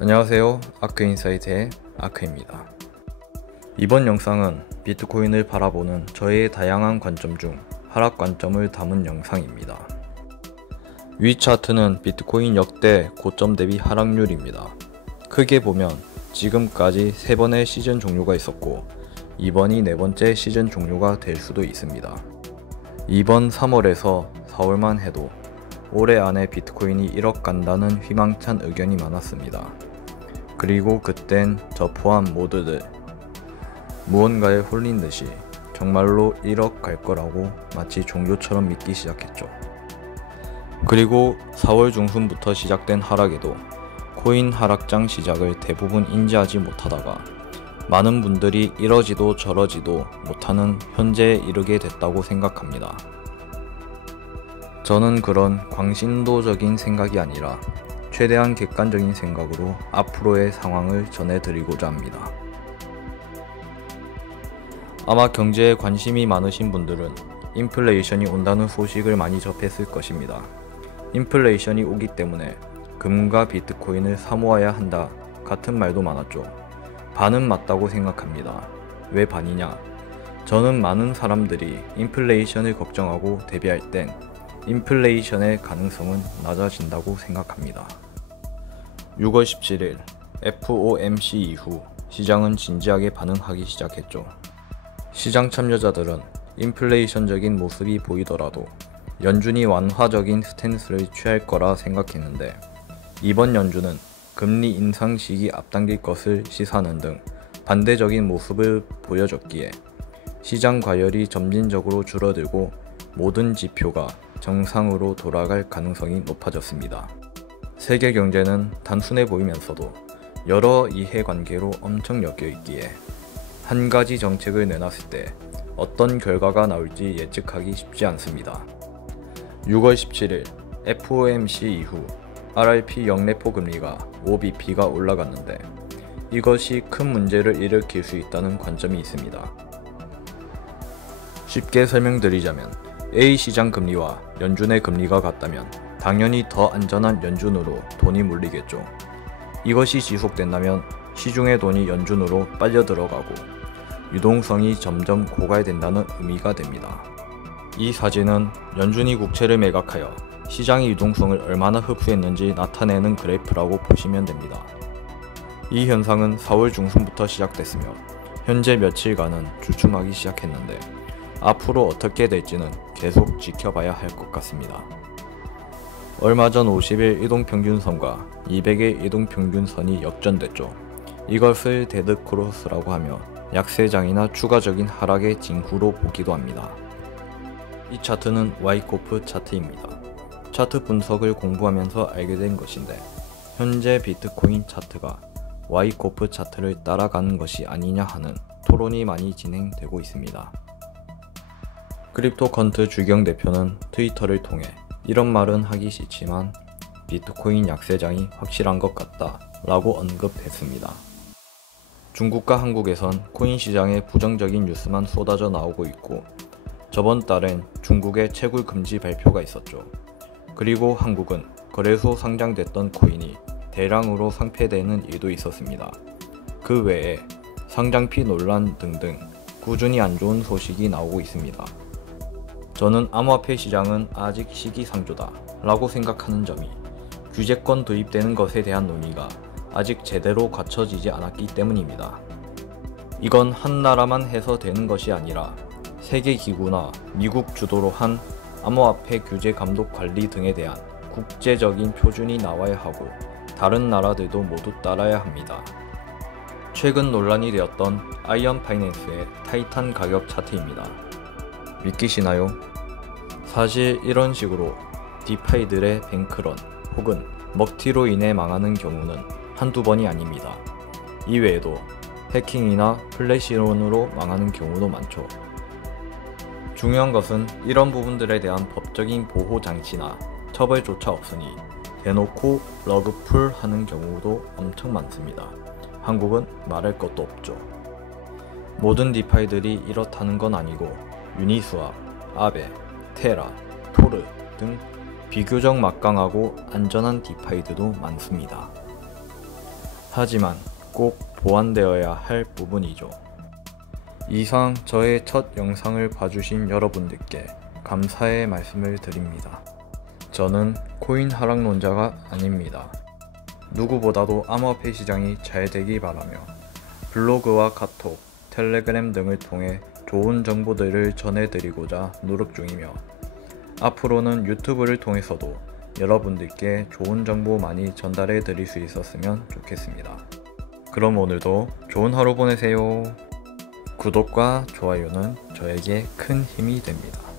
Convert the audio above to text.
안녕하세요. 아크인사이트의 아크입니다. 이번 영상은 비트코인을 바라보는 저의 다양한 관점 중 하락 관점을 담은 영상입니다. 위 차트는 비트코인 역대 고점 대비 하락률입니다. 크게 보면 지금까지 3번의 시즌 종료가 있었고 이번이 4번째 시즌 종료가 될 수도 있습니다. 이번 3월에서 4월만 해도 올해 안에 비트코인이 1억 간다는 희망찬 의견이 많았습니다. 그리고 그땐 저 포함 모두들 무언가에 홀린 듯이 정말로 1억 갈 거라고 마치 종교처럼 믿기 시작했죠. 그리고 4월 중순부터 시작된 하락에도 코인 하락장 시작을 대부분 인지하지 못하다가 많은 분들이 이러지도 저러지도 못하는 현재에 이르게 됐다고 생각합니다. 저는 그런 광신도적인 생각이 아니라 최대한 객관적인 생각으로 앞으로의 상황을 전해드리고자 합니다. 아마 경제에 관심이 많으신 분들은 인플레이션이 온다는 소식을 많이 접했을 것입니다. 인플레이션이 오기 때문에 금과 비트코인을 사모아야 한다 같은 말도 많았죠. 반은 맞다고 생각합니다. 왜 반이냐? 저는 많은 사람들이 인플레이션을 걱정하고 대비할 땐 인플레이션의 가능성은 낮아진다고 생각합니다. 6월 17일 FOMC 이후 시장은 진지하게 반응하기 시작했죠. 시장 참여자들은 인플레이션적인 모습이 보이더라도 연준이 완화적인 스탠스를 취할 거라 생각했는데 이번 연준은 금리 인상 시기 앞당길 것을 시사하는 등 반대적인 모습을 보여줬기에 시장 과열이 점진적으로 줄어들고 모든 지표가 정상으로 돌아갈 가능성이 높아졌습니다. 세계 경제는 단순해 보이면서도 여러 이해관계로 엄청 엮여있기에 한 가지 정책을 내놨을 때 어떤 결과가 나올지 예측하기 쉽지 않습니다. 6월 17일 FOMC 이후 RRP 영레포 금리가 5bp가 올라갔는데 이것이 큰 문제를 일으킬 수 있다는 관점이 있습니다. 쉽게 설명드리자면 A시장 금리와 연준의 금리가 같다면 당연히 더 안전한 연준으로 돈이 몰리겠죠. 이것이 지속된다면 시중의 돈이 연준으로 빨려 들어가고 유동성이 점점 고갈된다는 의미가 됩니다. 이 사진은 연준이 국채를 매각하여 시장의 유동성을 얼마나 흡수했는지 나타내는 그래프라고 보시면 됩니다. 이 현상은 4월 중순부터 시작됐으며 현재 며칠간은 주춤하기 시작했는데 앞으로 어떻게 될지는 계속 지켜봐야 할 것 같습니다. 얼마 전 50일 이동평균선과 200일 이동평균선이 역전됐죠. 이것을 데드크로스라고 하며 약세장이나 추가적인 하락의 징후로 보기도 합니다. 이 차트는 와이코프 차트입니다. 차트 분석을 공부하면서 알게 된 것인데 현재 비트코인 차트가 와이코프 차트를 따라가는 것이 아니냐 하는 토론이 많이 진행되고 있습니다. 크립토컨트 주경 대표는 트위터를 통해 이런 말은 하기 싫지만 비트코인 약세장이 확실한 것 같다 라고 언급했습니다. 중국과 한국에선 코인 시장에 부정적인 뉴스만 쏟아져 나오고 있고 저번 달엔 중국의 채굴 금지 발표가 있었죠. 그리고 한국은 거래소 상장됐던 코인이 대량으로 상폐되는 일도 있었습니다. 그 외에 상장피 논란 등등 꾸준히 안 좋은 소식이 나오고 있습니다. 저는 암호화폐 시장은 아직 시기상조다 라고 생각하는 점이 규제권 도입되는 것에 대한 논의가 아직 제대로 갖춰지지 않았기 때문입니다. 이건 한 나라만 해서 되는 것이 아니라 세계기구나 미국 주도로 한 암호화폐 규제 감독 관리 등에 대한 국제적인 표준이 나와야 하고 다른 나라들도 모두 따라야 합니다. 최근 논란이 되었던 아이언 파이낸스의 타이탄 가격 차트입니다. 믿기시나요? 사실 이런 식으로 디파이들의 뱅크런 혹은 먹튀로 인해 망하는 경우는 한두 번이 아닙니다. 이외에도 해킹이나 플래시론으로 망하는 경우도 많죠. 중요한 것은 이런 부분들에 대한 법적인 보호 장치나 처벌조차 없으니 대놓고 러그풀 하는 경우도 엄청 많습니다. 한국은 말할 것도 없죠. 모든 디파이들이 이렇다는 건 아니고 유니스왑, 아베, 테라, 토르 등 비교적 막강하고 안전한 디파이들도 많습니다. 하지만 꼭 보완되어야 할 부분이죠. 이상 저의 첫 영상을 봐주신 여러분들께 감사의 말씀을 드립니다. 저는 코인 하락론자가 아닙니다. 누구보다도 암호화폐 시장이 잘 되기 바라며 블로그와 카톡, 텔레그램 등을 통해 좋은 정보들을 전해드리고자 노력 중이며 앞으로는 유튜브를 통해서도 여러분들께 좋은 정보 많이 전달해 드릴 수 있었으면 좋겠습니다. 그럼 오늘도 좋은 하루 보내세요. 구독과 좋아요는 저에게 큰 힘이 됩니다.